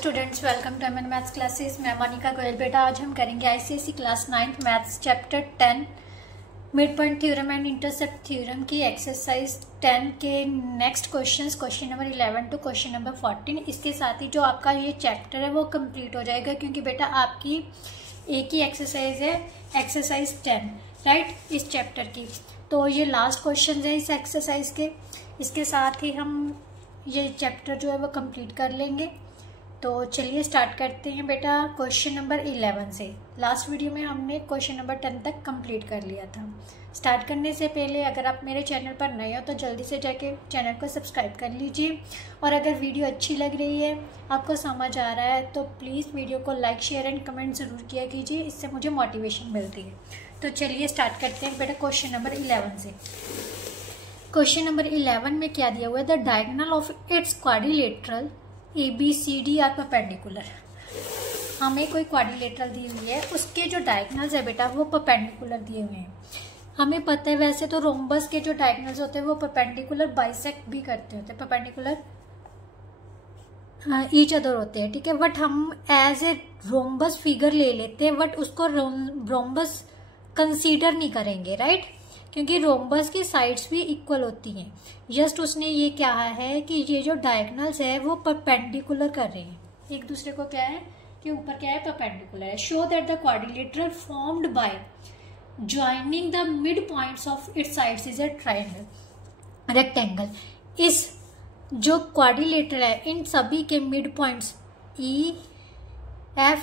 Students, welcome to MN maths classes. मैं मोनिका गोयल। बेटा आज हम करेंगे ICSE class 9th maths chapter 10 mid point theorem and intercept theorem की एक्सरसाइज 10 के next question number 11 to question number 14। इसके साथ ही जो आपका ये चैप्टर है वो कंप्लीट हो जाएगा, क्योंकि बेटा आपकी एक ही एक्सरसाइज है, एक्सरसाइज 10 राइट, इस चैप्टर की। तो ये लास्ट क्वेश्चन है इस एक्सरसाइज के। इसके साथ ही हम ये चैप्टर जो है वो कंप्लीट कर लेंगे। तो चलिए स्टार्ट करते हैं बेटा क्वेश्चन नंबर 11 से। लास्ट वीडियो में हमने क्वेश्चन नंबर 10 तक कंप्लीट कर लिया था। स्टार्ट करने से पहले अगर आप मेरे चैनल पर नए हो तो जल्दी से जाके चैनल को सब्सक्राइब कर लीजिए, और अगर वीडियो अच्छी लग रही है, आपको समझ आ रहा है, तो प्लीज़ वीडियो को लाइक शेयर एंड कमेंट ज़रूर किया कीजिए, इससे मुझे मोटिवेशन मिलती है। तो चलिए स्टार्ट करते हैं बेटा क्वेश्चन नंबर 11 से। क्वेश्चन नंबर 11 में क्या दिया हुआ है? The diagonal of its quadrilateral ABCD are perpendicular. हमें कोई क्वाड्रिलेटरल दी हुई है, उसके जो डायगोनल्स है बेटा वो परपेंडिकुलर दिए हुए हैं। हमें पता है वैसे तो रोम्बस के जो डायगोनल्स होते हैं वो परपेंडिकुलर बाइसेक्ट भी करते होते हैं, परपेंडिकुलर ईच अदर होते हैं, ठीक है। बट हम एज ए रोम्बस फिगर ले लेते हैं, बट उसको रोम्बस कंसीडर नहीं करेंगे, राइट, क्योंकि रोम्बस की साइड्स भी इक्वल होती हैं। जस्ट उसने ये कहा है कि ये जो डायगोनल्स है वो परपेंडिकुलर कर रहे हैं एक दूसरे को, क्या है कि ऊपर क्या है, परपेंडिकुलर है। Show that the quadrilateral formed by joining the mid points of its sides is a triangle rectangle. इस जो क्वाड्रिलेटरल है इन सभी के mid points E, F,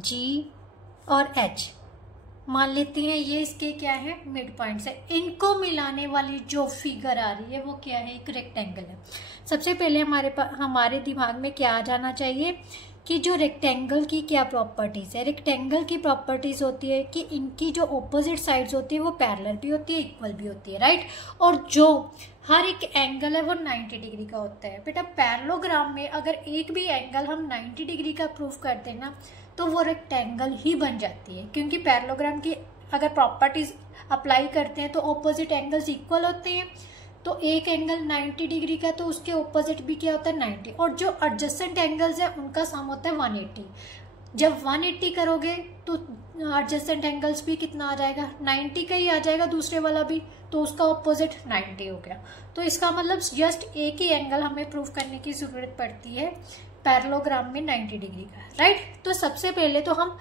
G और H मान लेते हैं, ये इसके क्या है, मिड पॉइंट्स है। इनको मिलाने वाली जो फिगर आ रही है वो क्या है, एक रेक्टेंगल है। सबसे पहले हमारे दिमाग में क्या आ जाना चाहिए कि जो रेक्टेंगल की क्या प्रॉपर्टीज है। रेक्टेंगल की प्रॉपर्टीज होती है कि इनकी जो ऑपोजिट साइड्स होती है वो पैरेलल भी होती है, इक्वल भी होती है, राइट। और जो हर एक एंगल है वो 90 डिग्री का होता है। बेटा पैरेललोग्राम में अगर एक भी एंगल हम 90 डिग्री का प्रूफ कर देना तो वो रेक्टेंगल ही बन जाती है, क्योंकि पैरेललोग्राम की अगर प्रॉपर्टीज अप्लाई करते हैं तो ऑपोजिट एंगल्स इक्वल होते हैं। तो एक एंगल 90 डिग्री का तो उसके ऑपोजिट भी क्या होता है, 90, और जो एडजेसेंट एंगल्स है उनका सम होता है 180। जब 180 करोगे तो एडजेसेंट एंगल्स भी कितना आ जाएगा, 90 का ही आ जाएगा, दूसरे वाला भी, तो उसका ऑपोजिट 90 हो गया। तो इसका मतलब जस्ट एक ही एंगल हमें प्रूफ करने की जरूरत पड़ती है पैरेललोग्राम में 90 डिग्री का, राइट। तो सबसे पहले तो हम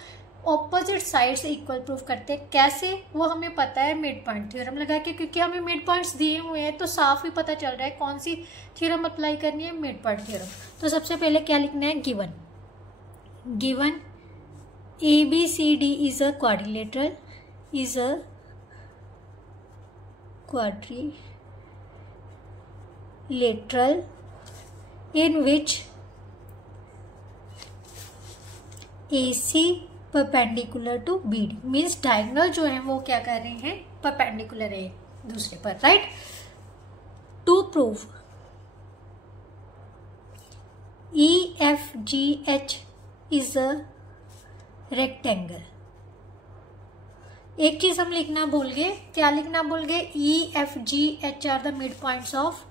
ऑपोजिट साइड से इक्वल प्रूफ करते हैं। कैसे, वो हमें पता है मिड पॉइंट थ्योरम लगा के, क्योंकि हमें मिड पॉइंट्स दिए हुए हैं तो साफ ही पता चल रहा है कौन सी थ्योरम अप्लाई करनी है, मिड पॉइंट थ्योरम। तो सबसे पहले क्या लिखना है, given ABCD is a quadrilateral, is a quadrilateral in which AC perpendicular to BD, means diagonal जो है वो क्या कर रहे हैं, परपेंडिकुलर है दूसरे पर, right. To prove EFGH is a rectangle. एक चीज हम लिखना भूल गए, क्या लिखना भूल गए, EFGH are the mid points of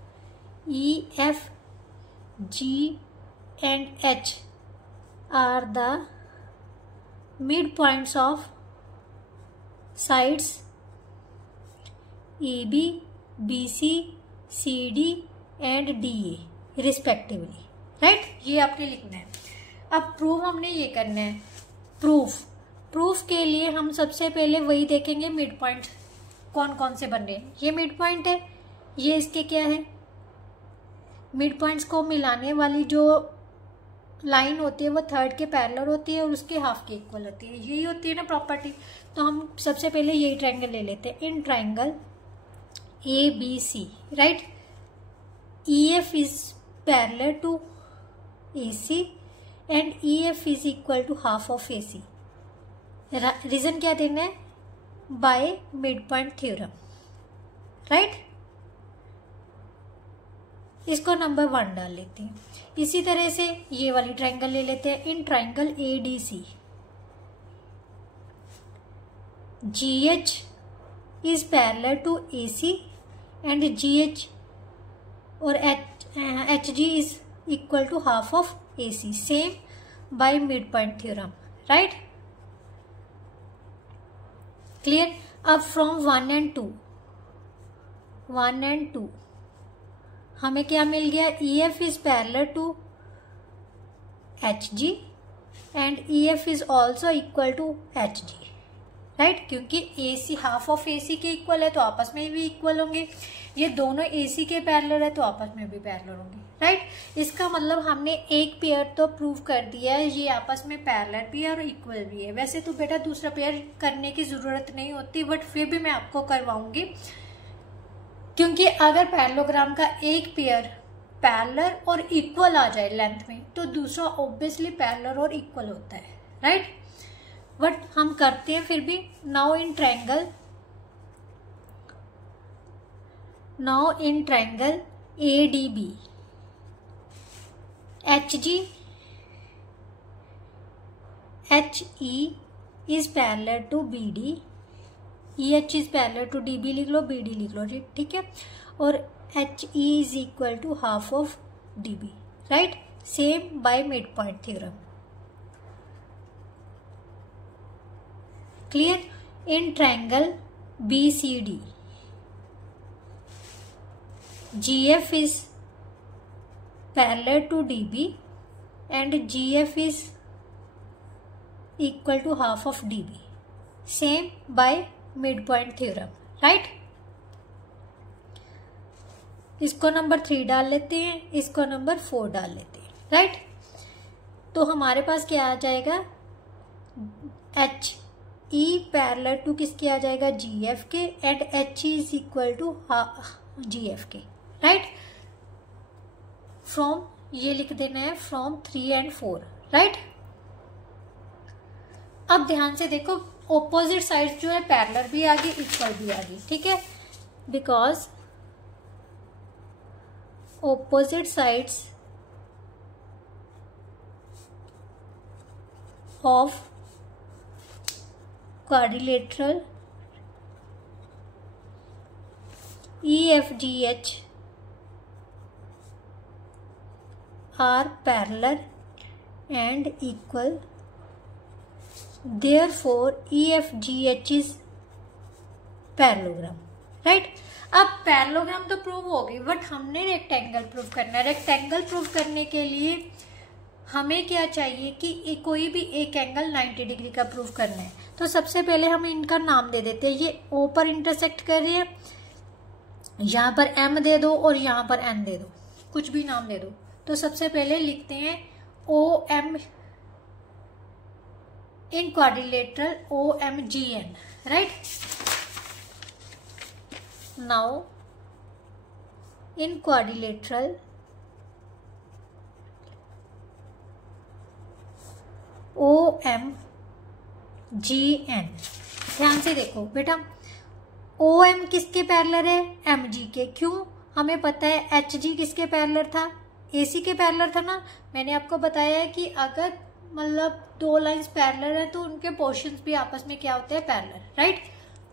EFG and H are the mid points of sides AB, BC, CD and DA respectively, right। ये आपने लिखना है। अब प्रूफ हमने ये करना है। प्रूफ के लिए हम सबसे पहले वही देखेंगे मिड पॉइंट कौन कौन से बन रहे हैं। ये मिड पॉइंट है, ये इसके क्या है, मिड पॉइंट्स को मिलाने वाली जो लाइन होती है वो थर्ड के पैरेलल होती है और उसके हाफ के इक्वल होती है, यही होती है ना प्रॉपर्टी। तो हम सबसे पहले यही ट्रायंगल ले लेते हैं, in triangle ABC, right. EF is parallel to AC and EF is equal to half of AC। Reason क्या देना है, by mid point theorem, right. इसको नंबर 1 डाल लेते हैं। इसी तरह से ये वाली ट्रायंगल ले लेते हैं, in triangle ADC GH is parallel to AC and GH और HG is equal to half of AC, same by mid point theorem, right? Clear? अब फ्रॉम 1 and 2 हमें क्या मिल गया? EF is parallel to HG and EF is also equal to HG, right? क्योंकि AC half of AC के equal है तो आपस में भी इक्वल होंगे, ये दोनों AC के पैरेलल है तो आपस में भी पैरेलल होंगे, राइट? इसका मतलब हमने एक पेयर तो प्रूव कर दिया है, ये आपस में पैरेलल भी है और इक्वल भी है। वैसे तो बेटा दूसरा पेयर करने की जरूरत नहीं होती, बट फिर भी मैं आपको करवाऊंगी, क्योंकि अगर पैरेललोग्राम का एक पेयर पैरेलल और इक्वल आ जाए लेंथ में तो दूसरा ऑब्वियसली पैरेलल और इक्वल होता है, राइट? बट हम करते हैं फिर भी। Now in triangle ADB, HE is parallel to BD, EH is parallel to DB लिख लो, BD लिख लो, ठीक है? और HE is equal to half of DB, right? Same by midpoint theorem. Clear? In triangle BCD, GF is parallel to DB and GF is equal to half of DB, same by midpoint theorem, right? इसको number 3 डाल लेते हैं, इसको number 4 डाल लेते हैं, right? तो हमारे पास क्या आ जाएगा? HE पैरेलल टू किसके आ जाएगा? GF के, and HE is equal to GF के, राइट? फ्रॉम ये लिख देना है फ्रॉम 3 and 4, राइट? अब ध्यान से देखो, ऑपोजिट साइड जो है पैरेलल भी आ गई, इक्वल भी आ गई, ठीक है? Because opposite sides of quadrilateral EFGH are parallel and equal, therefore EFGH is parallelogram, right? अब पैरेललोग्राम तो प्रूव हो गई, बट हमने रेक्टेंगल प्रूव करना है। रेक्टेंगल प्रूव करने के लिए हमें क्या चाहिए कि कोई भी एक एंगल 90 डिग्री का प्रूव करना है। तो सबसे पहले हम इनका नाम दे देते हैं। ये O पर इंटरसेक्ट कर रहे हैं, यहाँ पर M दे दो और यहाँ पर N दे दो, कुछ भी नाम दे दो। तो सबसे पहले लिखते हैं OM in quadrilateral OMGN, right? Now in quadrilateral OMGN, ध्यान से देखो बेटा, OM किसके पैरेलल है? MG के। क्यों? हमें पता है HG किसके पैरेलल था? AC के पैरेलल था ना। मैंने आपको बताया है कि अगर मतलब दो लाइंस पैरेलल है तो उनके पोर्शंस भी आपस में क्या होते हैं? Parallel, right?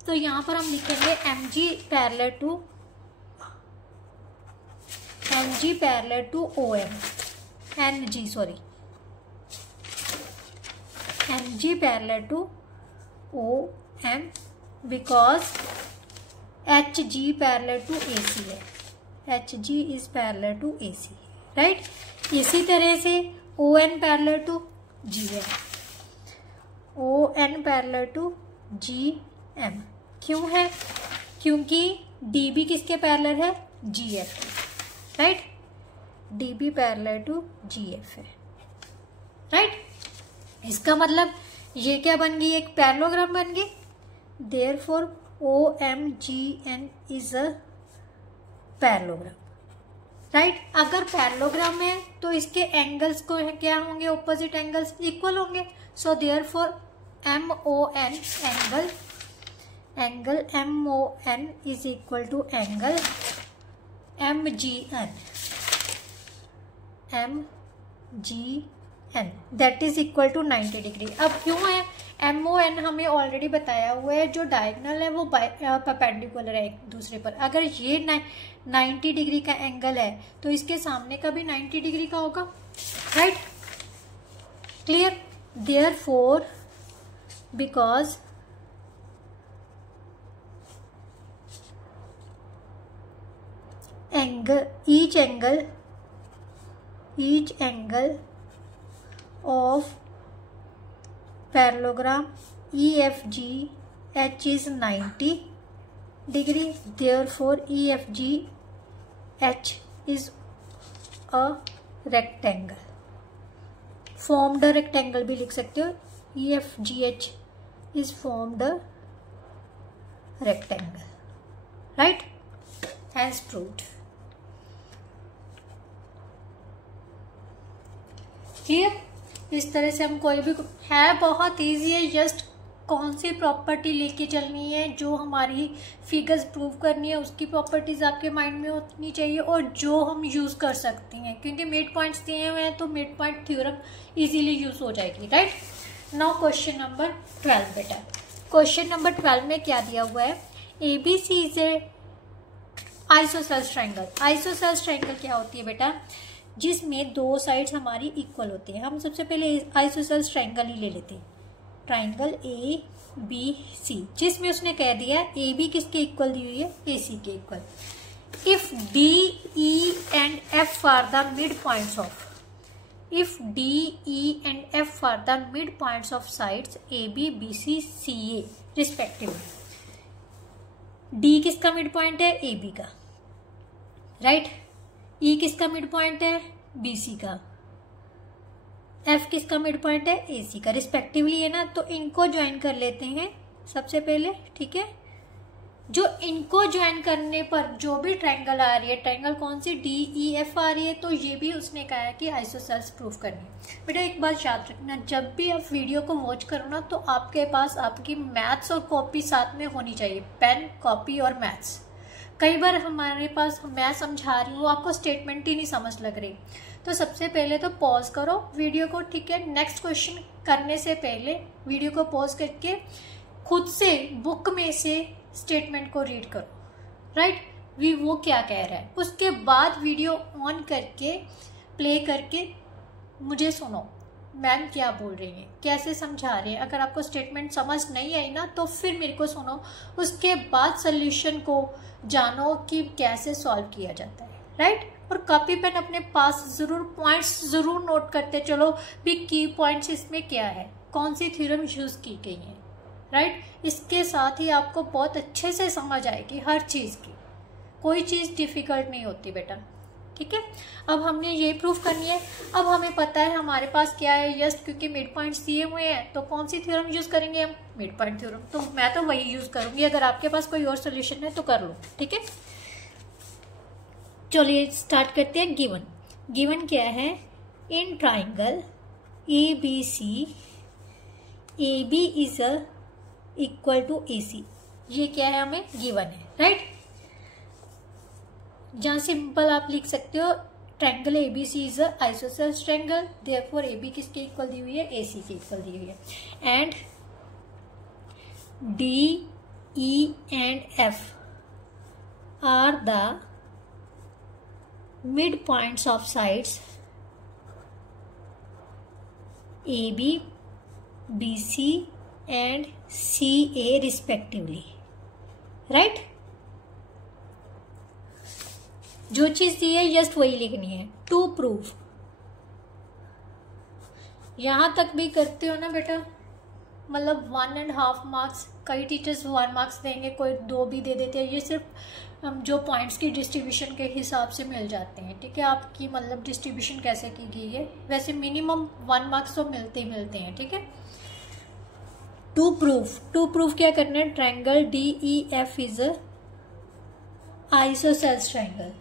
तो यहां पर हम लिखेंगे MG parallel to OM, MG parallel to OM because HG parallel to AC है, HG is parallel to AC, right? इसी तरह से ON parallel to GM, ON parallel to GM। क्यों है? क्योंकि DB किसके पैरेलल है? GF, right? DB parallel to GF है, राइट? इसका मतलब ये क्या बन गई? एक पैरेललोग्राम बन गई। Therefore OMGN is a parallelogram, right? अगर पैरेललोग्राम है तो इसके एंगल्स को क्या होंगे? ऑपोजिट एंगल्स इक्वल होंगे। So therefore MON angle MON is equal to angle MGN and that is equal to 90 degree. अब क्यों है MON हमें ऑलरेडी बताया हुआ है, जो डायगोनल है वो परपेंडिकुलर है एक दूसरे पर। अगर ये 90 डिग्री का एंगल है तो इसके सामने का भी 90 डिग्री का होगा, right? Clear? Therefore because each angle of parallelogram EFGH is 90 degree, therefore EFGH is a rectangle, formed a rectangle भी लिख सकते हो, EFGH is formed a rectangle, right? As proved. Clear? इस तरह से हम कोई भी है, बहुत इजी है, जस्ट कौन सी प्रॉपर्टी लेके चलनी है, जो हमारी फिगर्स प्रूव करनी है उसकी प्रॉपर्टीज आपके माइंड में होनी चाहिए और जो हम यूज कर सकते हैं, क्योंकि मिड पॉइंट्स दिए हुए हैं तो mid point theorem easily use हो जाएगी, राइट? नाउ क्वेश्चन नंबर 12 बेटा। क्वेश्चन नंबर 12 में क्या दिया हुआ है? ABC is a isosceles triangle. Isosceles triangle क्या होती है बेटा? जिसमें दो साइड्स हमारी इक्वल होती है। हम सबसे पहले आइसोसेल्स ट्रायंगल ही ले लेते हैं, ट्रायंगल ABC, जिसमें उसने कह दिया AB किसके इक्वल दी हुई है? AC के इक्वल। If DE and F are the mid points of, if DE and F are the mid points of sides AB BC CA respectively. D किसका मिड पॉइंट है? AB का, राइट? E किसका मिड पॉइंट है? BC का। F किसका mid point है? AC का, respectively है ना। तो इनको ज्वाइन कर लेते हैं सबसे पहले, ठीक है? जो इनको ज्वाइन करने पर जो भी ट्रायंगल आ रही है, ट्रायंगल कौन सी? DEF आ रही है, तो ये भी उसने कहा है कि आइसोसेल्स प्रूफ करनी है। बेटा एक बात याद रखना, जब भी आप वीडियो को वॉच करो ना तो आपके पास आपकी मैथ्स और कॉपी साथ में होनी चाहिए, पेन, कॉपी और मैथ्स। कई बार हमारे पास मैं समझा रही हूँ, आपको स्टेटमेंट ही नहीं समझ लग रही, तो सबसे पहले तो पॉज करो वीडियो को, ठीक है? नेक्स्ट क्वेश्चन करने से पहले वीडियो को पॉज करके खुद से बुक में से स्टेटमेंट को रीड करो, राइट? वो क्या कह रहा है, उसके बाद वीडियो ऑन करके प्ले करके मुझे सुनो मैम क्या बोल रही है, कैसे समझा रहे हैं। अगर आपको स्टेटमेंट समझ नहीं आई ना तो फिर मेरे को सुनो, उसके बाद सोल्यूशन को जानो कि कैसे सॉल्व किया जाता है, राइट? और कॉपी पेन अपने पास जरूर, पॉइंट्स जरूर नोट करते चलो भी, की पॉइंट्स इसमें क्या है, कौन सी थ्योरम यूज की गई है, राइट? इसके साथ ही आपको बहुत अच्छे से समझ आएगी हर चीज़ की, कोई चीज़ डिफिकल्ट नहीं होती बेटा, ठीक है? अब हमने ये प्रूफ करनी है। अब हमें पता है हमारे पास क्या है, जस्ट क्योंकि मिड पॉइंट्स दिए हुए हैं तो कौन सी थ्योरम यूज करेंगे हम? Mid point theorem. तो मैं तो वही यूज करूंगी, अगर आपके पास कोई और सोल्यूशन है तो कर लो, ठीक है? चलिए स्टार्ट करते हैं। गिवन क्या है? In triangle ABC AB is equal to AC। ये क्या है? हमें गिवन है, राइट? जहाँ सिंपल आप लिख सकते हो triangle ABC is a isosceles triangle, therefore AB किसके इक्वल दी हुई है? AC के इक्वल दी हुई है। And DE and F are the mid points of sides AB BC and CA respectively, right? जो चीज दी है जस्ट वही लिखनी है। टू प्रूफ, यहां तक भी करते हो ना बेटा, मतलब 1.5 मार्क्स, कई टीचर्स 1 मार्क्स देंगे, कोई 2 भी दे देते हैं। ये सिर्फ जो पॉइंट्स की डिस्ट्रीब्यूशन के हिसाब से मिल जाते हैं, ठीक है? आपकी मतलब डिस्ट्रीब्यूशन कैसे की गई है, वैसे मिनिमम 1 मार्क्स तो मिलते ही मिलते हैं, ठीक है? टू प्रूफ क्या करना है? Triangle DEF is isosceles triangle,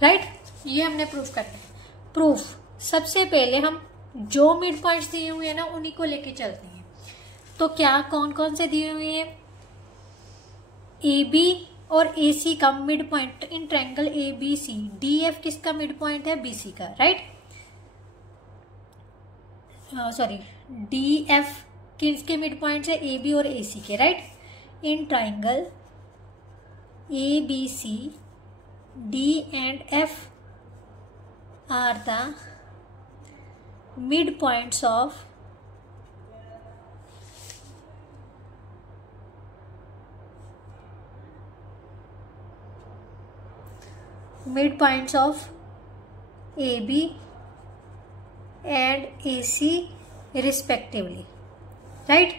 right? ये हमने प्रूफ करना है। प्रूफ सबसे पहले हम जो मिड पॉइंट्स दिए हुए हैं ना उन्हीं को लेके चलते हैं। तो क्या कौन कौन से दिए हुए हैं? AB और ए सी का mid point in triangle A B C, D F किसका मिड पॉइंट है, बी सी का, राइट। सॉरी, डी एफ किसके मिड पॉइंट है, ए बी और ए सी के, right. In triangle A B C, D and F are the mid points of AB and AC respectively, right.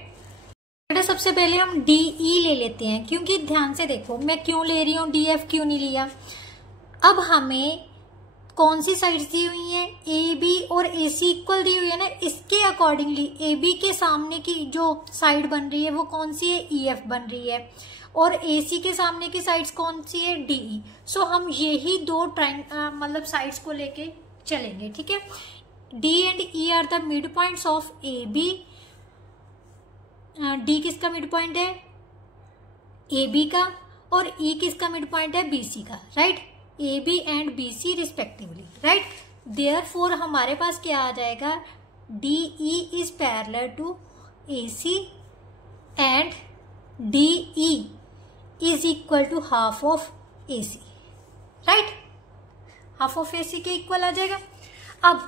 बेटा सबसे पहले हम DE ले लेते हैं, क्योंकि ध्यान से देखो मैं क्यों ले रही हूँ, DF क्यों नहीं लिया। अब हमें कौन सी साइड्स दी हुई है, AB और AC इक्वल दी हुई है ना, इसके अकॉर्डिंगली AB के सामने की जो साइड बन रही है वो कौन सी है, EF बन रही है, और AC के सामने की साइड्स कौन सी है, DE। सो हम यही दो मतलब साइड्स को लेके चलेंगे, ठीक है। D and E are the mid points of AB। D किसका मिड पॉइंट है, AB का, और E किसका मिड पॉइंट है, BC का, right. AB and BC respectively, right. Therefore हमारे पास क्या आ जाएगा, DE is parallel to AC and DE is equal to half of AC, right. Half of AC के इक्वल आ जाएगा। अब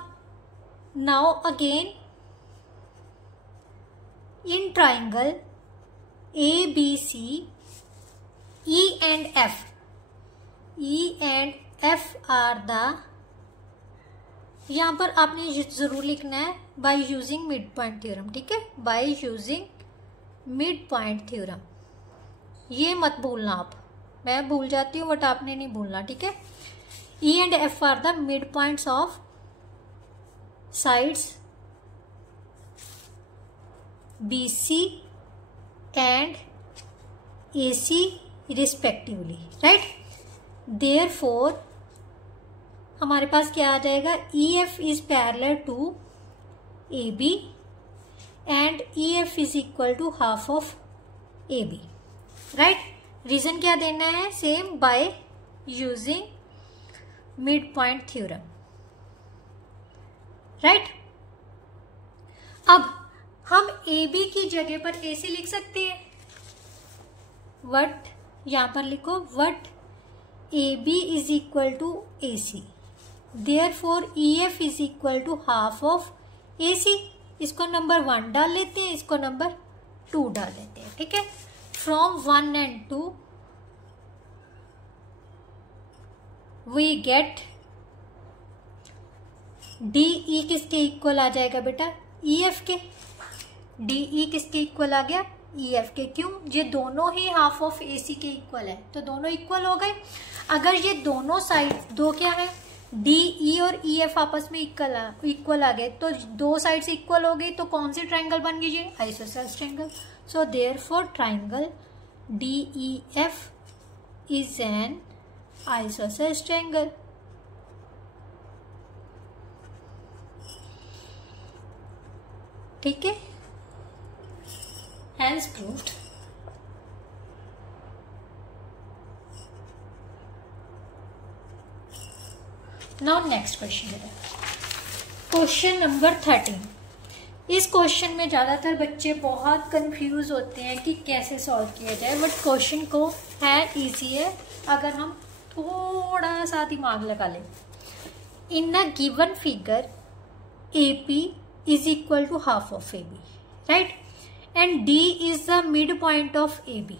now again in triangle ABC, E and F are the, यहां पर आपने जरूर लिखना है bye using mid point theorem, ठीक है, bye using mid point theorem. ये मत भूलना आप, मैं भूल जाती हूँ बट आपने नहीं भूलना, ठीक है। E and F are the mid points of sides BC and AC respectively, right. Therefore हमारे पास क्या आ जाएगा, EF is parallel to AB and EF is equal to half of AB, right. Reason क्या देना है, same, by using mid point theorem, right. अब हम AB की जगह पर AC लिख सकते हैं। वट, यहां पर लिखो but AB is equal to AC, therefore EF is equal to half of AC। इसको नंबर 1 डाल लेते हैं, इसको नंबर 2 डाल लेते हैं, ठीक है। From 1 and 2 we get DE किसके इक्वल आ जाएगा बेटा, EF के। DE किसके इक्वल आ गया, EF के। क्यों, ये दोनों ही हाफ ऑफ AC के इक्वल है, तो दोनों इक्वल हो गए। अगर ये दोनों साइड, दो क्या है, DE और EF आपस में इक्वल आ गए, तो दो साइड्स इक्वल हो गई, तो कौन सी ट्रायंगल बन गई, ये isosceles triangle. So therefore triangle DEF is an isosceles triangle, ठीक है, hence proved. Now next question है क्वेश्चन नंबर 13। इस क्वेश्चन में ज्यादातर बच्चे बहुत कंफ्यूज होते हैं कि कैसे सॉल्व किया जाए, बट क्वेश्चन को है इजी है अगर हम थोड़ा सा दिमाग लगा लें। In a given figure AP is equal to half of AB, right? And D is the midpoint of AB,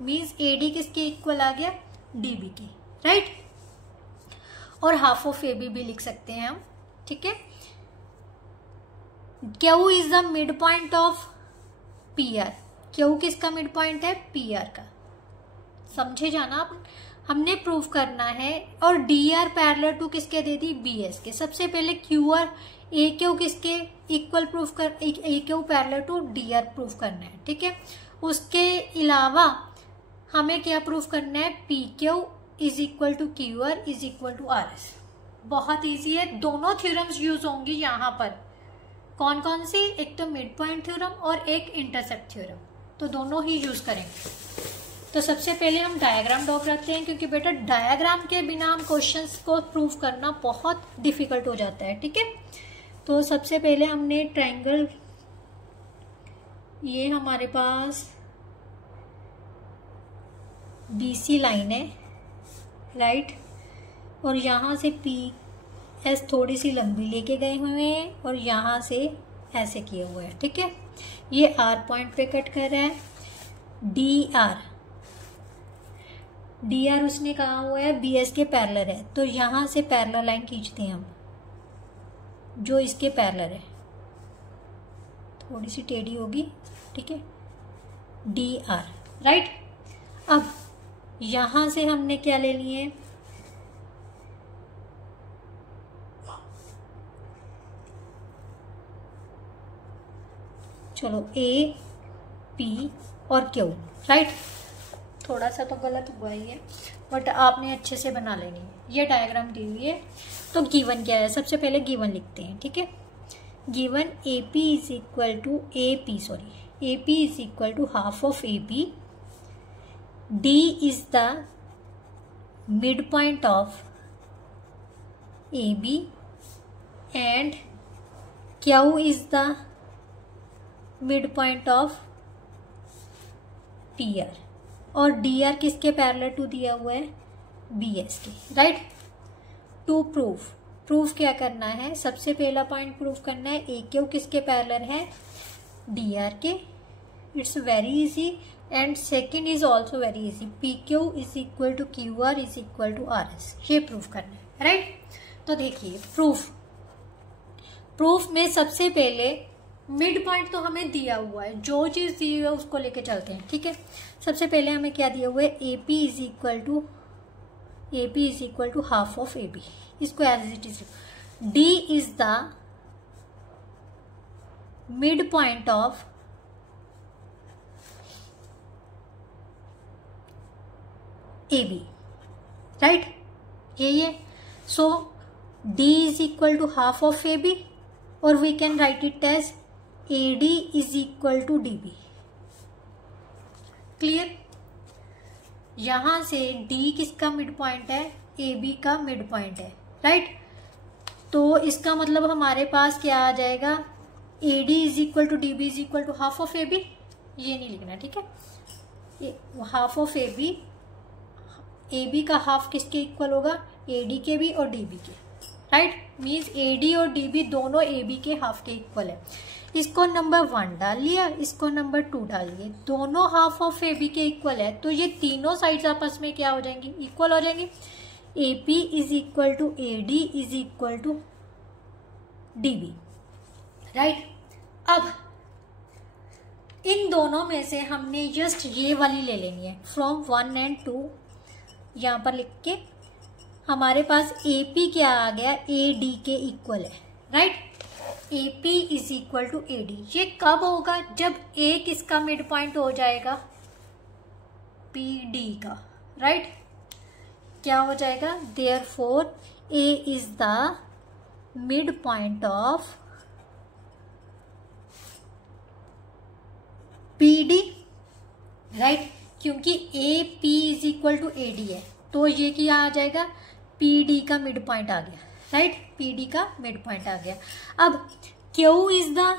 means AD किसके इक्वल आ गया, DB के, right? और हाफ ऑफ AB भी लिख सकते हैं हम, ठीक है। Q is the midpoint of PR, Q किसका मिड पॉइंट है, PR का, समझे जाना आप। हमने प्रूव करना है, और DR पैरेलल टू किसके दे दी, BS के। सबसे पहले QR AQ किसके इक्वल प्रूफ कर, AQ parallel to DR proof करना है, ठीक है। उसके अलावा हमें क्या प्रूफ करना है, PQ is equal to QR is equal to RS। बहुत इजी है, दोनों थ्योरम्स यूज होंगी यहाँ पर। कौन कौन सी, एक तो मिड पॉइंट थ्योरम और एक इंटरसेप्ट थ्योरम, तो दोनों ही यूज करेंगे। तो सबसे पहले हम डायग्राम ड्रॉ करते हैं, क्योंकि बेटा डायग्राम के बिना हम क्वेश्चंस को प्रूव करना बहुत डिफिकल्ट हो जाता है। ठीक है, तो सबसे पहले हमने ट्रायंगल, ये हमारे पास BC लाइन है, राइट, और यहाँ से PS थोड़ी सी लंबी लेके गए हुए हैं और यहाँ से ऐसे किए हुए हैं। ठीक है, ये R पॉइंट पे कट कर रहा है। DR उसने कहा हुआ है BS के पैरेलल है, तो यहाँ से पैरेलल लाइन खींचते हैं हम जो इसके पैरेलल है, थोड़ी सी टेढ़ी होगी। ठीक है, DR, राइट। अब यहाँ से हमने क्या ले लिए, चलो AP और Q, राइट। थोड़ा सा तो गलत हुआ ही है, बट आपने अच्छे से बना लेनी है। ये डायग्राम दी हुई है, तो गिवन क्या है, सबसे पहले गिवन लिखते हैं। ठीक है, given AP is equal to AP is equal to half of AB, D is the mid point of AB and Q is the mid point of PR, और DR किसके पैरेलल टू दिया हुआ है, BS के, right. To proof क्या करना है, सबसे पहला पॉइंट प्रूफ करना है AQ किसके पैरेलल है, DR के। It's very easy, and second is also very easy, PQ is equal to QR is equal to RS, ये प्रूफ करना है, राइट। तो देखिए प्रूफ में सबसे पहले मिड पॉइंट तो हमें दिया हुआ है, जो चीज दी हुई है उसको लेके चलते हैं। ठीक है, सबसे पहले हमें क्या दिया हुआ है, AP is equal to half of AB, इसको as it is. D is the mid point of AB, right, यही है। So D is equal to half of AB, और we can write it as AD is equal to DB, clear. यहां से D किसका mid point है, AB का mid point है, right. तो इसका मतलब हमारे पास क्या आ जाएगा, AD is equal to DB is equal to half of AB, ये नहीं लिखना। ठीक है, हाफ ऑफ AB का हाफ किसके इक्वल होगा, AD के भी और DB के, राइट। मीन्स AD और DB दोनों AB के हाफ के इक्वल है। इसको नंबर 1 डाल लिया, इसको नंबर 2 डाल लिए, दोनों हाफ ऑफ AB के इक्वल है, तो ये तीनों साइड्स आपस में क्या हो जाएंगी, इक्वल हो जाएंगी। AP is equal to AD is equal to DB, right. अब इन दोनों में से हमने जस्ट ये वाली ले लेनी है, फ्रॉम 1 and 2 यहां पर लिख के हमारे पास AP क्या आ गया, AD के इक्वल है, right. AP is equal to AD, ये कब होगा, जब A किसका मिड पॉइंट हो जाएगा, PD का, राइट। क्या हो जाएगा, therefore A is the mid point of PD, right, क्योंकि AP is equal to AD है, तो ये क्या आ जाएगा, PD का मिड पॉइंट आ गया, राइट, PD का मिड पॉइंट आ गया। अब Q is the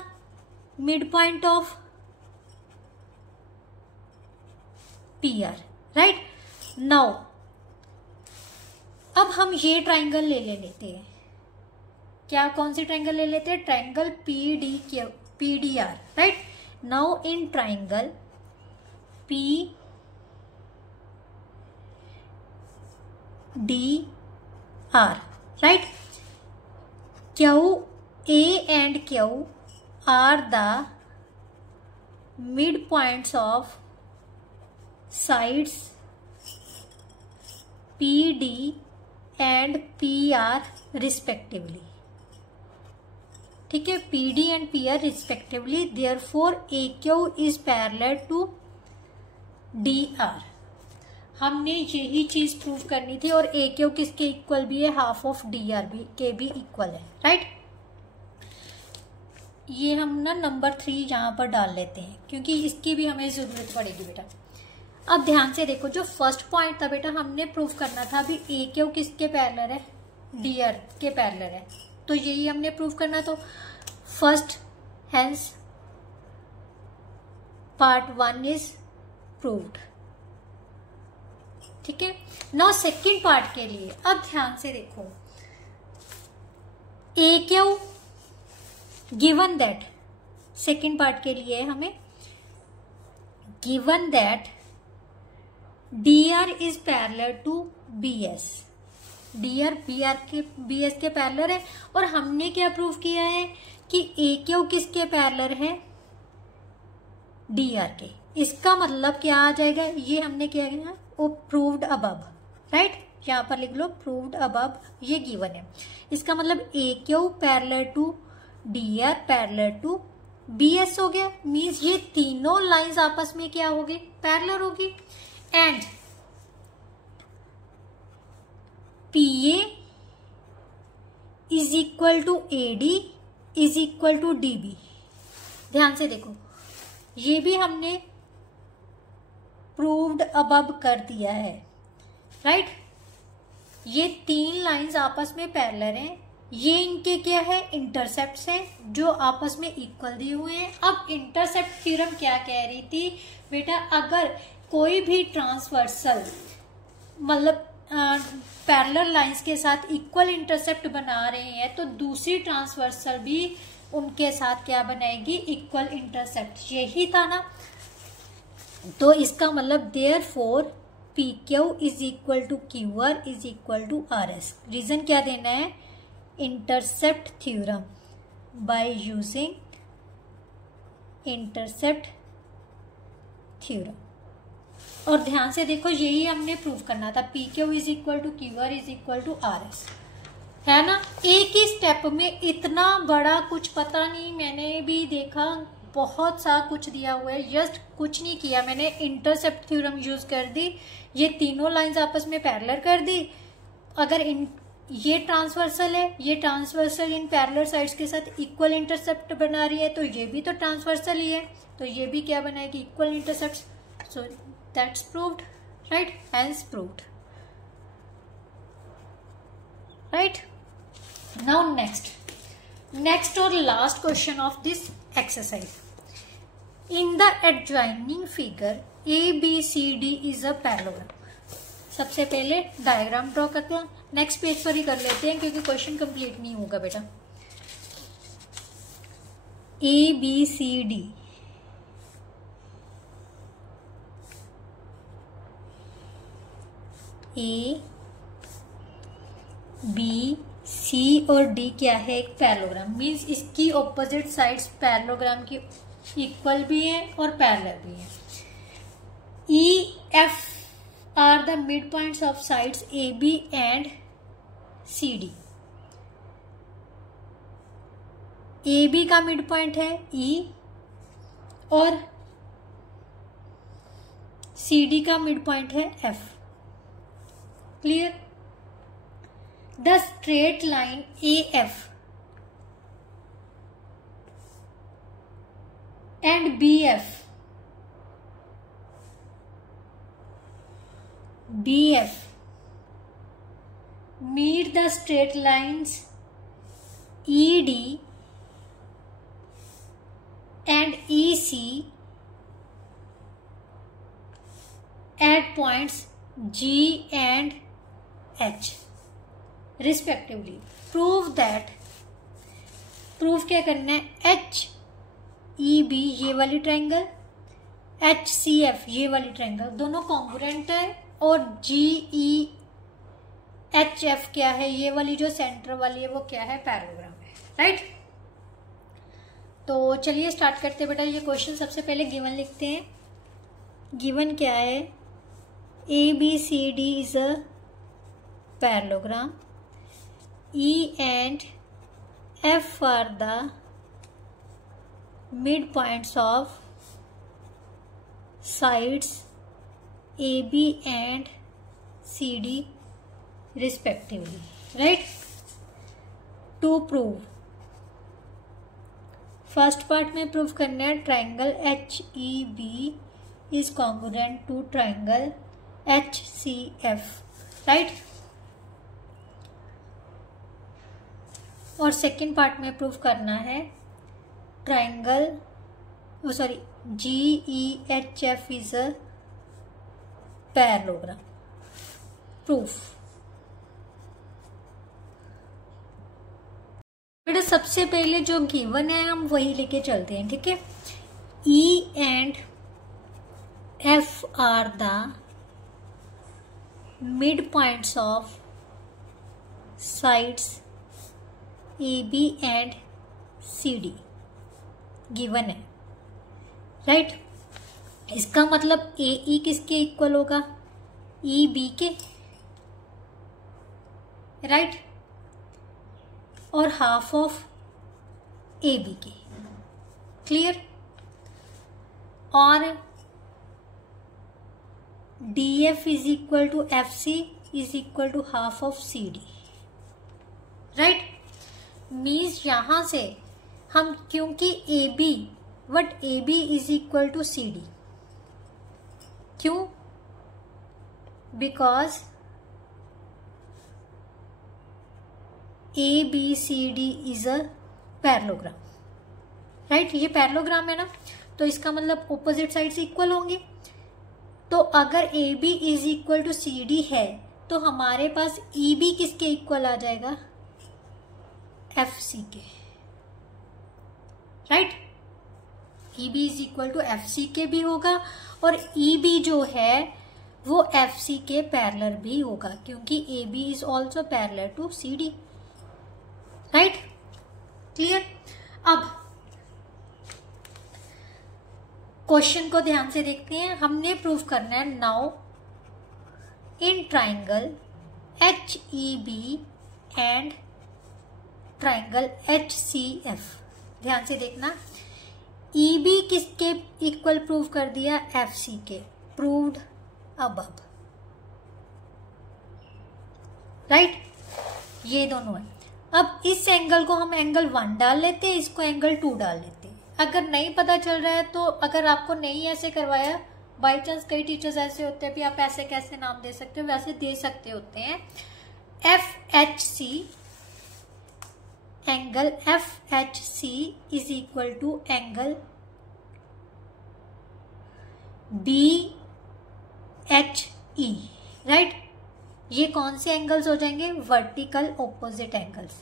mid point of PR, right. Now अब हम ये ट्राइंगल ले लेते हैं, क्या, कौन सी ट्राइंगल ले लेते हैं, triangle PDR, right. Now in triangle PDR, right, A and Q are the midpoints of sides PD and PR respectively, ठीक है, PD and PR respectively, therefore AQ is parallel to DR। हमने यही चीज prove करनी थी, और AQ किसके equal भी है, हाफ ऑफ DR भी के भी इक्वल है, राइट। ये हम ना नंबर 3 यहाँ पर डाल लेते हैं, क्योंकि इसकी भी हमें जरूरत पड़ेगी बेटा। अब ध्यान से देखो, जो फर्स्ट पॉइंट था बेटा हमने प्रूव करना था, अभी ए क्यू किसके पैरेलल है, डी आर के पैरेलल है, तो यही हमने प्रूव करना। तो first hence part 1 is proved. ठीक है, नाउ सेकेंड पार्ट के लिए अब ध्यान से देखो, A Q given that, second part के लिए हमें given that dr is parallel to bs, dr bs के पैरेलल है, और हमने क्या प्रूव किया है कि a क्यू किसके पैरेलल है, dr के। इसका मतलब क्या आ जाएगा, ये हमने क्या किया, वो प्रूव्ड अबव, राइट, यहाँ पर लिख लो प्रूव्ड अबव, ये गिवन है। इसका मतलब a Q parallel to dr parallel to bs हो गया, मीन्स ये तीनों लाइंस आपस में क्या होगी, पैरेलल होगी। And PA is equal to AD is equal to DB। ध्यान से देखो, ये भी हमने प्रूव्ड अबव कर दिया है, राइट। ये तीन लाइंस आपस में पैरेलल हैं, ये इनके क्या है, इंटरसेप्ट्स हैं जो आपस में इक्वल दिए हुए हैं। अब इंटरसेप्ट थ्योरम क्या कह रही थी बेटा, अगर कोई भी ट्रांसवर्सल मतलब पैरेलल लाइंस के साथ इक्वल इंटरसेप्ट बना रहे हैं, तो दूसरी ट्रांसवर्सल भी उनके साथ क्या बनाएगी, इक्वल इंटरसेप्ट, यही था ना। तो इसका मतलब therefore P Q is equal to Q R is equal to R S. Reason क्या देना है, intercept theorem by using intercept theorem. और ध्यान से देखो, यही हमने प्रूव करना था, P Q is equal to Q R is equal to R S, है ना। एक ही स्टेप में इतना बड़ा कुछ पता नहीं, मैंने भी देखा बहुत सा कुछ दिया हुआ है, जस्ट कुछ नहीं किया मैंने, इंटरसेप्ट थ्योरम यूज कर दी, ये तीनों लाइंस आपस में पैरेलल कर दी। अगर ये ट्रांसवर्सल है, ये ट्रांसवर्सल इन पैरेलल साइड्स के साथ इक्वल इंटरसेप्ट बना रही है, तो ये भी तो ट्रांसवर्सल ही है, तो ये भी क्या बनाएगी, equal intercept. So that's proved, right, hence proved, right. Now next और last question of this exercise. In the adjoining figure ABCD is a parallelogram. सबसे पहले डायग्राम ड्रॉ करते हैं, नेक्स्ट पेज पर ही कर लेते हैं क्योंकि क्वेश्चन कंप्लीट नहीं होगा बेटा। ABCD A B C और D क्या है, एक पैरेललोग्राम, मीन्स इसकी ऑपोजिट साइड्स पैरेललोग्राम की इक्वल भी है और पैरेलल भी है। E F are the mid points of sides AB and CD। AB का मिड पॉइंट है E और CD का मिड पॉइंट है F। Clear. The straight line AF and BF meet the straight lines ED and EC at points G and H respectively. Prove that, prove क्या करना है, HEB ये वाली triangle, HCF ये वाली ट्रायंगल दोनों कॉन्ग्रुएंट है, और GEHF क्या है, ये वाली जो सेंटर वाली है वो क्या है, पैरेललोग्राम है, राइट। तो चलिए स्टार्ट करते हैं बेटा। ये क्वेश्चन सबसे पहले गिवन लिखते हैं। गिवन क्या है, ABCD is a parallelogram, E and F are the midpoints of sides AB and CD respectively, right? To prove, first part में प्रूव करना है triangle HEB is congruent to triangle HCF, right. और second part में proof करना है triangle GEHF is a parallelogram. Proof बेटा सबसे पहले जो गिवन है हम वही लेके चलते हैं, ठीक है। E and F are the midpoints of sides AB and CD given है, राइट। इसका मतलब AE किसके इक्वल होगा? EB के, राइट, और हाफ ऑफ AB के, क्लियर। और DF is equal to FC is equal to half of CD, right. Means यहां से हम, क्योंकि AB is equal to CD, क्यों? Because ABCD is a parallelogram, right. ये पैरेललोग्राम है ना, तो इसका मतलब ऑपोजिट साइड्स इक्वल होंगे। तो अगर AB is equal to CD है तो हमारे पास EB किसके इक्वल आ जाएगा? FC के, right. EB is equal to FC के भी होगा और EB जो है वो FC के पैरेलल भी होगा, क्योंकि AB is also parallel to CD, right, clear. अब क्वेश्चन को ध्यान से देखते हैं। हमने प्रूफ करना है now in triangle HEB and triangle HCF। ध्यान से देखना, EB किसके इक्वल प्रूव कर दिया? FC के, प्रूव्ड अबव, राइट। ये दोनों है। अब इस एंगल को हम एंगल 1 डाल लेते हैं, इसको एंगल 2 डाल लेते हैं। अगर नहीं पता चल रहा है तो, अगर आपको नहीं ऐसे करवाया, बाई चांस कई टीचर्स ऐसे होते हैं भी आप ऐसे कैसे नाम दे सकते हो, वैसे दे सकते होते हैं। FHC, angle FHC is equal to angle BHE, right. ये कौन से एंगल्स हो जाएंगे? Vertical opposite angles.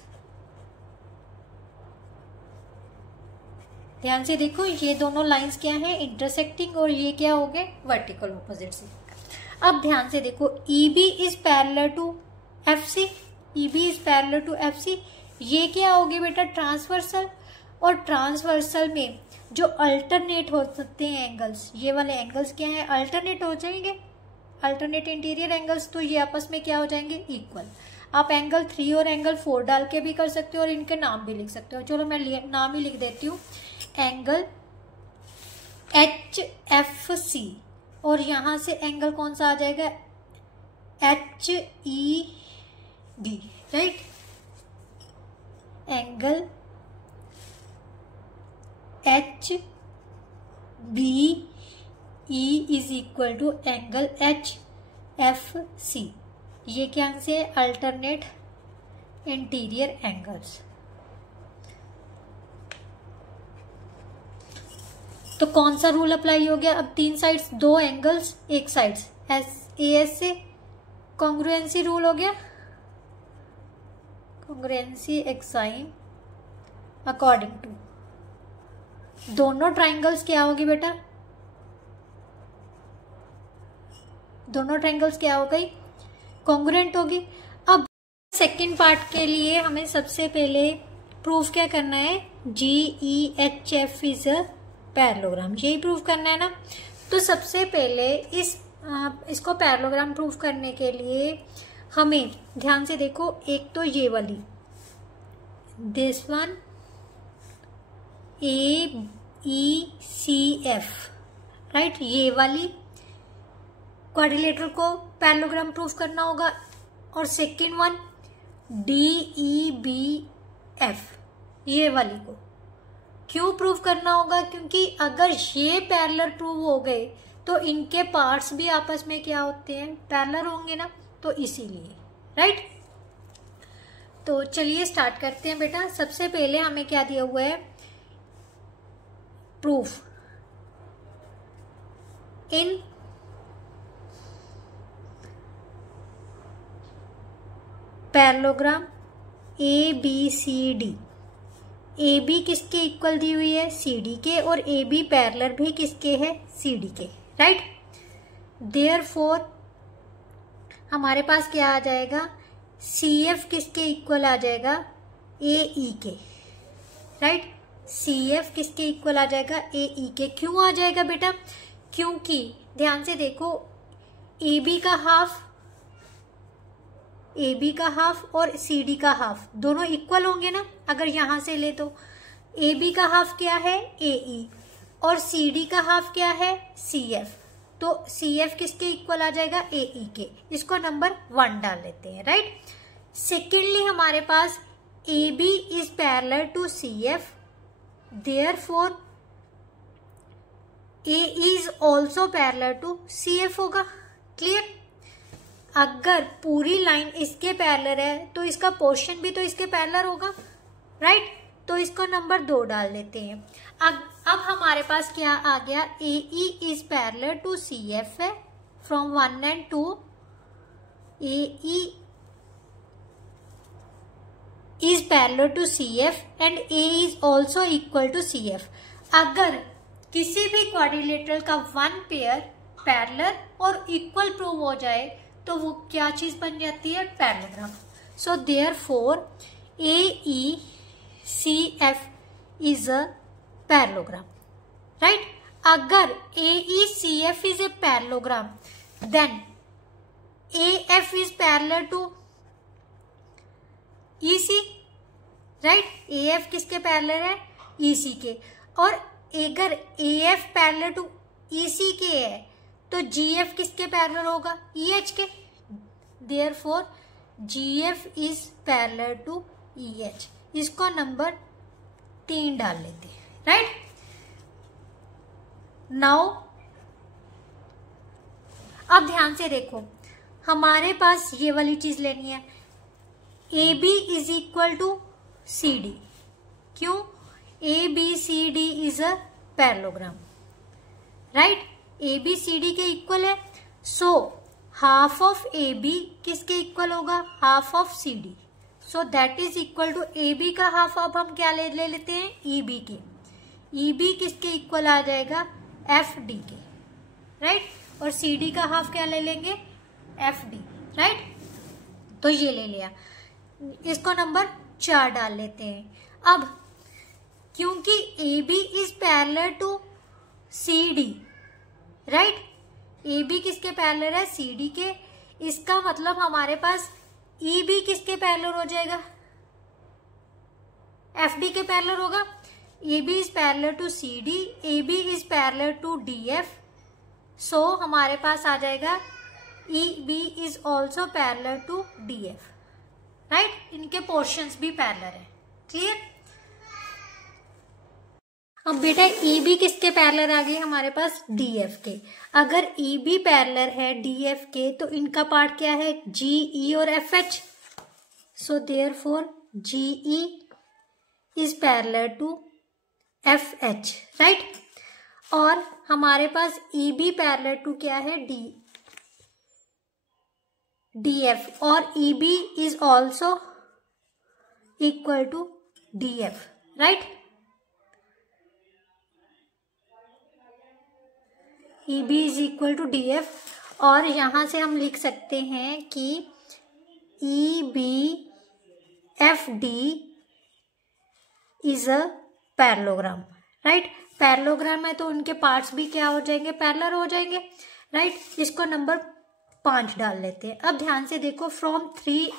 ध्यान से देखो, ये दोनों लाइंस क्या है? इंटरसेक्टिंग, और ये क्या हो गए? वर्टिकल ऑपोजिट से। अब ध्यान से देखो, EB is parallel to FC, EB is parallel to FC। ये क्या होगी बेटा? ट्रांसवर्सल। और ट्रांसवर्सल में जो अल्टरनेट हो सकते हैं एंगल्स, ये वाले एंगल्स क्या है? अल्टरनेट हो जाएंगे, अल्टरनेट इंटीरियर एंगल्स। तो ये आपस में क्या हो जाएंगे? इक्वल। आप एंगल 3 और एंगल 4 डाल के भी कर सकते हो और इनके नाम भी लिख सकते हो। चलो मैं नाम ही लिख देती हूँ, एंगल HFC, और यहां से एंगल कौन सा आ जाएगा? HEB, right. Angle HBE is equal to angle HFC। ये क्या से? Alternate interior angles. तो कौन सा रूल अप्लाई हो गया? अब 3 साइड्स, 2 एंगल्स, 1 साइड्स, AS से कॉन्ग्रुएंसी रूल हो गया। कॉन्ग्रुएंसी एक्साइन अकॉर्डिंग टू, दोनों ट्राइंगल्स क्या होगी बेटा? दोनों ट्राइंगल्स क्या हो गई? कॉन्ग्रुएंट होगी। अब सेकंड पार्ट के लिए हमें सबसे पहले प्रूफ क्या करना है? GEHF इज अ पैरेललोग्राम, यही प्रूफ करना है ना। तो सबसे पहले इसको पैरेललोग्राम प्रूफ करने के लिए हमें ध्यान से देखो, एक तो ये वाली, दिस वन AECF, राइट, ये वाली क्वाड्रिलेटरल को पैरेललोग्राम प्रूफ करना होगा। और सेकेंड वन DEBF, ये वाली को क्यों प्रूफ करना होगा? क्योंकि अगर ये पैरेलल प्रूव हो गए तो इनके पार्ट्स भी आपस में क्या होते हैं, पैरेलल होंगे ना, तो इसीलिए, राइट। तो चलिए स्टार्ट करते हैं बेटा। सबसे पहले हमें क्या दिया हुआ है, proof in parallelogram A B C D. A B किसके इक्वल दी हुई है, सी डी के, और ए बी पैरेलल भी किसके है, सी डी के, राइट। देयरफॉर हमारे पास क्या आ जाएगा, सी एफ किसके इक्वल आ जाएगा, ए ई के, राइट। सी एफ किसके इक्वल आ जाएगा, ए ई के। क्यों आ जाएगा बेटा, क्योंकि ध्यान से देखो, ए बी का हाफ और सी डी का हाफ दोनों इक्वल होंगे ना, अगर यहां से ले तो ए बी का हाफ क्या है, ए ई, और सी डी का हाफ क्या है, सी एफ। तो सी एफ किसके इक्वल आ जाएगा, ए ई के। इसको नंबर 1 डाल लेते हैं, राइट। सेकेंडली हमारे पास A B is parallel to C F, therefore A is also parallel to C F होगा। क्लियर। अगर पूरी लाइन इसके पैरेलल है तो इसका पोर्शन भी तो इसके पैरेलल होगा, राइट। तो इसको नंबर 2 डाल देते हैं। अब हमारे पास क्या आ गया, A E is parallel to C F है from 1 and 2। A E is parallel to C F and A is also equal to C F. अगर किसी भी क्वाड्रिलेटरल का 1 पेयर पैरेलल और इक्वल प्रूव हो जाए तो वो क्या चीज बन जाती है, parallelogram. So therefore A E C F is a parallelogram, right. अगर A E C F is a parallelogram then A F is parallel to E C, right. A F किसके पैरेलल है, ई सी के। और अगर A F parallel to E C के है तो G F किसके पैरेलल होगा, ई एच के। Therefore G F is parallel to E H. इसको नंबर 3 डाल लेते हैं, राइट। नाउ अब ध्यान से देखो, हमारे पास ये वाली चीज लेनी है, A B is equal to C D. क्यों, A B C D is a parallelogram, right. A B C D के इक्वल है, so half of A B किसके इक्वल होगा, half of C D. So that is equal to A B का half. अब हम क्या ले लेते हैं, ई बी के। ई बी किसके इक्वल आ जाएगा, एफ डी के, राइट। और सी डी का हाफ क्या ले लेंगे, एफ डी, राइट। तो ये ले लिया, इसको नंबर 4 डाल लेते हैं। अब क्योंकि A B is parallel to C D, right. A B किसके पैरेलल है, सी डी के। इसका मतलब हमारे पास ई बी किसके पैरेलल हो जाएगा, एफ डी के पैरेलल होगा। A B is parallel to C D, A B is parallel to D F. So हमारे पास आ जाएगा E B is also parallel to D F, right. इनके पोर्शंस भी पैरेलल है। क्लियर। अब बेटा ई बी किसके पैरेलल आ गए हमारे पास, डी एफ के। अगर ई बी पैरेलल है डी एफ के तो इनका पार्ट क्या है, जी ई और F H. So therefore G E is parallel to F H, right. और हमारे पास ई बी पैरेलल टू क्या है, डी एफ, और E B is also equal to D F, right. E B is equal to D F, और यहां से हम लिख सकते हैं कि E B F D is a parallelogram, right. Parallelogram है तो उनके पार्ट्स भी क्या हो जाएंगे, पैरेलल हो जाएंगे, राइट। इसको नंबर 5 डाल लेते हैं। अब ध्यान से देखो, from 3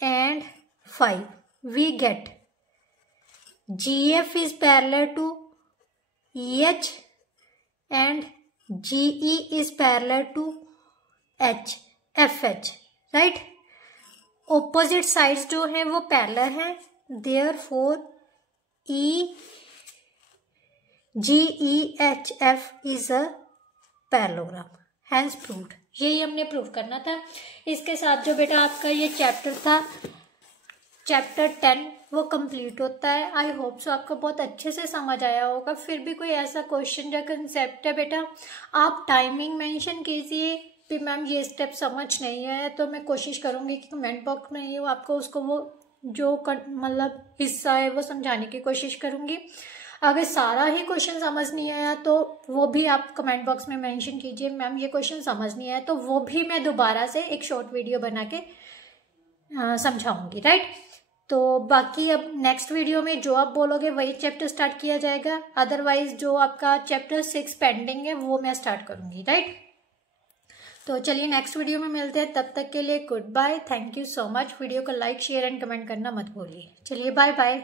and 5 we get GF is parallel to EH and GE is parallel to FH, right? Opposite sides जो है वो parallel है, therefore E GEHF is a parallelogram, hence proved. यही हमने प्रूव करना था। इसके साथ जो बेटा आपका ये चैप्टर था, चैप्टर 10, वो कंप्लीट होता है। आई होप सो आपको बहुत अच्छे से समझ आया होगा। फिर भी कोई ऐसा क्वेश्चन या कंसेप्ट है बेटा, आप टाइमिंग मेंशन कीजिए कि मैम ये स्टेप समझ नहीं है, तो मैं कोशिश करूँगी कि कमेंट बॉक्स में ही आपको उसको वो जो मतलब हिस्सा है वो समझाने की कोशिश करूँगी। अगर सारा ही क्वेश्चन समझ नहीं आया तो वो भी आप कमेंट बॉक्स में मेंशन कीजिए मैम ये क्वेश्चन समझ नहीं आया, तो वो भी मैं दोबारा से एक शॉर्ट वीडियो बना के समझाऊंगी, राइट। तो बाकी अब नेक्स्ट वीडियो में जो आप बोलोगे वही चैप्टर स्टार्ट किया जाएगा, अदरवाइज जो आपका चैप्टर 6 पेंडिंग है वो मैं स्टार्ट करूंगी, राइट। तो चलिए नेक्स्ट वीडियो में मिलते हैं, तब तक के लिए good bye, thank you so much. Video को लाइक शेयर एंड कमेंट करना मत भूलिए। चलिए बाय बाय।